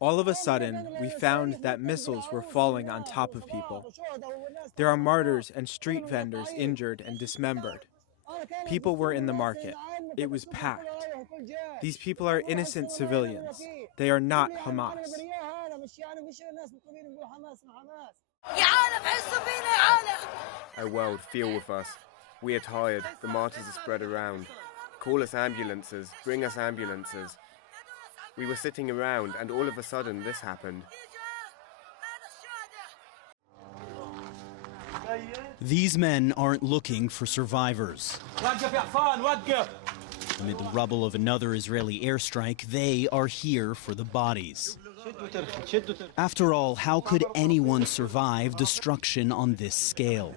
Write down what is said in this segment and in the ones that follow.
All of a sudden, we found that missiles were falling on top of people. There are martyrs and street vendors injured and dismembered. People were in the market. It was packed. These people are innocent civilians. They are not Hamas. Our world, feel with us. We are tired. The martyrs are spread around. Call us ambulances. Bring us ambulances. We were sitting around, and all of a sudden, this happened. These men aren't looking for survivors. Amid the rubble of another Israeli airstrike, they are here for the bodies. After all, how could anyone survive destruction on this scale?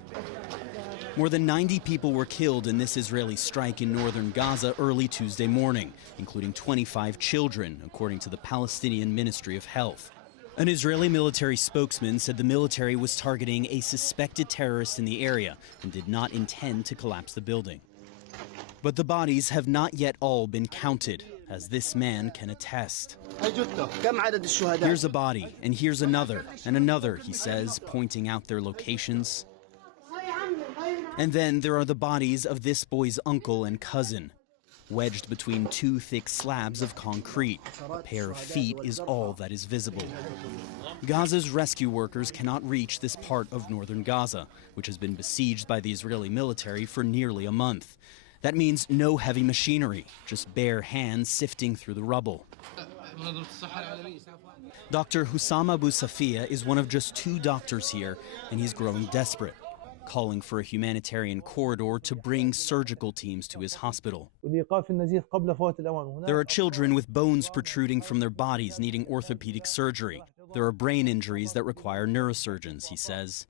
More than 90 people were killed in this Israeli strike in northern Gaza early Tuesday morning, including 25 children, according to the Palestinian Ministry of Health. An Israeli military spokesman said the military was targeting a suspected terrorist in the area and did not intend to collapse the building. But the bodies have not yet all been counted, as this man can attest. Here's a body, and here's another, and another, he says, pointing out their locations. And then there are the bodies of this boy's uncle and cousin, wedged between two thick slabs of concrete. A pair of feet is all that is visible. Gaza's rescue workers cannot reach this part of northern Gaza, which has been besieged by the Israeli military for nearly a month. That means no heavy machinery, just bare hands sifting through the rubble. Dr. Hussam Abu Safiya is one of just 2 doctors here, and he's growing desperate, calling for a humanitarian corridor to bring surgical teams to his hospital. There are children with bones protruding from their bodies needing orthopedic surgery. There are brain injuries that require neurosurgeons, he says.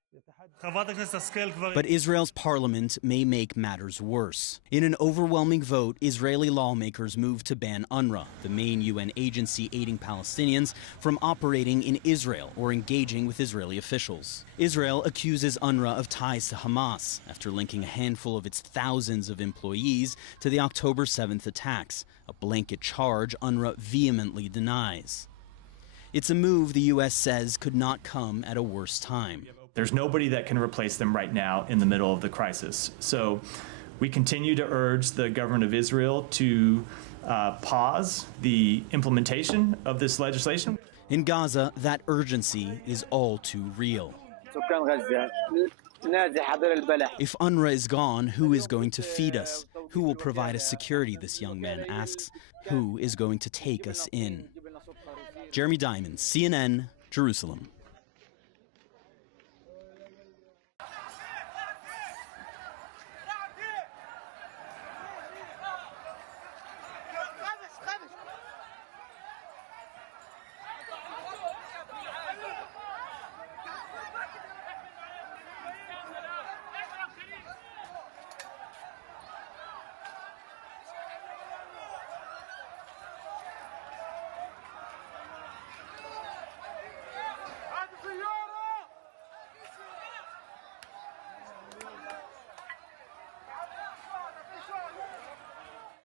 But Israel's parliament may make matters worse. In an overwhelming vote, Israeli lawmakers moved to ban UNRWA, the main UN agency aiding Palestinians, from operating in Israel or engaging with Israeli officials. Israel accuses UNRWA of ties to Hamas after linking a handful of its thousands of employees to the October 7th attacks, a blanket charge UNRWA vehemently denies. It's a move the U.S. says could not come at a worse time. There's nobody that can replace them right now in the middle of the crisis. So we continue to urge the government of Israel to pause the implementation of this legislation. In Gaza, that urgency is all too real. If UNRWA is gone, who is going to feed us? Who will provide us security, this young man asks. Who is going to take us in? Jeremy Diamond, CNN, Jerusalem.